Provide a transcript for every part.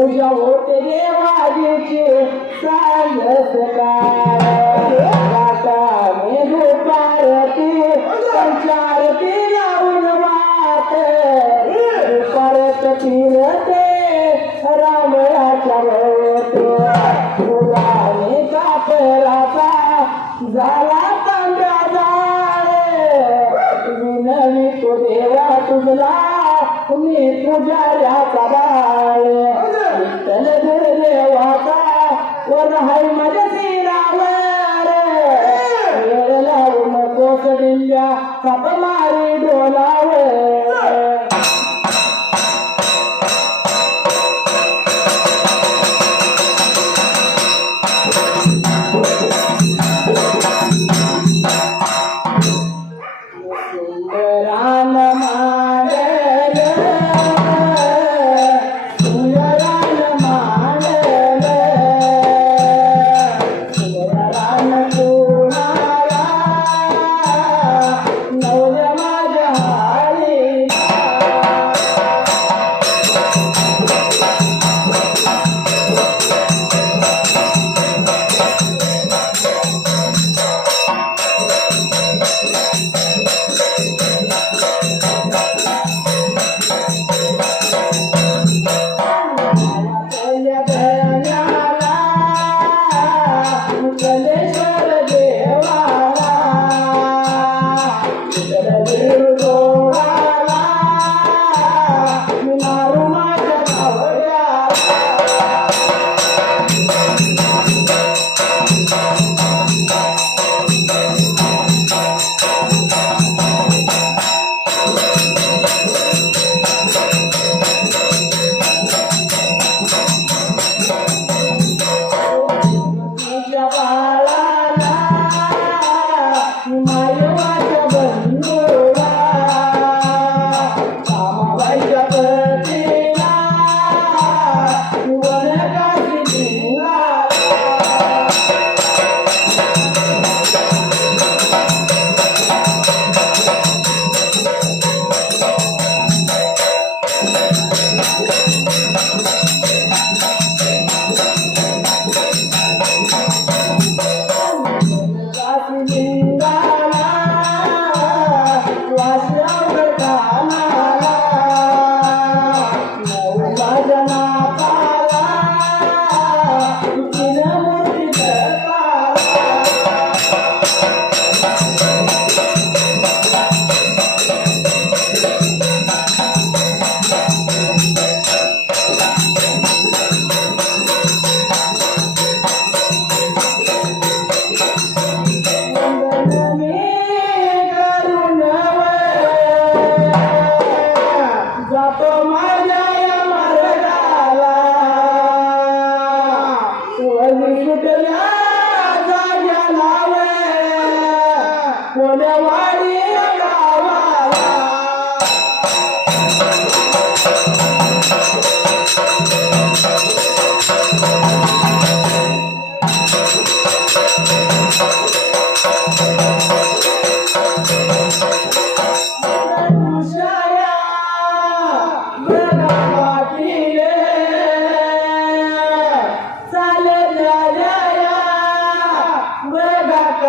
पूजा होते देवाजीची. सायस कामे दुपारती संचारती परत फिरते रामयाच्या झाला तांब्या जाळे विनवी तो देवा तुझला मी तुझ्या या सदाळे ತಲೆದರೆ ವಾತ ವರ ಹೈ ಮನಸಿ ನಾವೇ ಕೋಸಡಿಂಗ ಕಪ ಮಾರಿ ಡೋಲಾ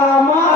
I'm on.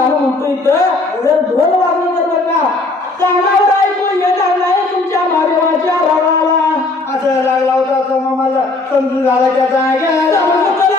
गाणं म्हणतो इथं तर ढोल वाजवणार नका कानावर ऐकून येणार नाही तुमच्या महादेवाच्या रावाला असं लागला होता तो मला समजून झाला त्याचा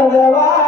Allah.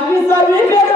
আজমি সার্ভিস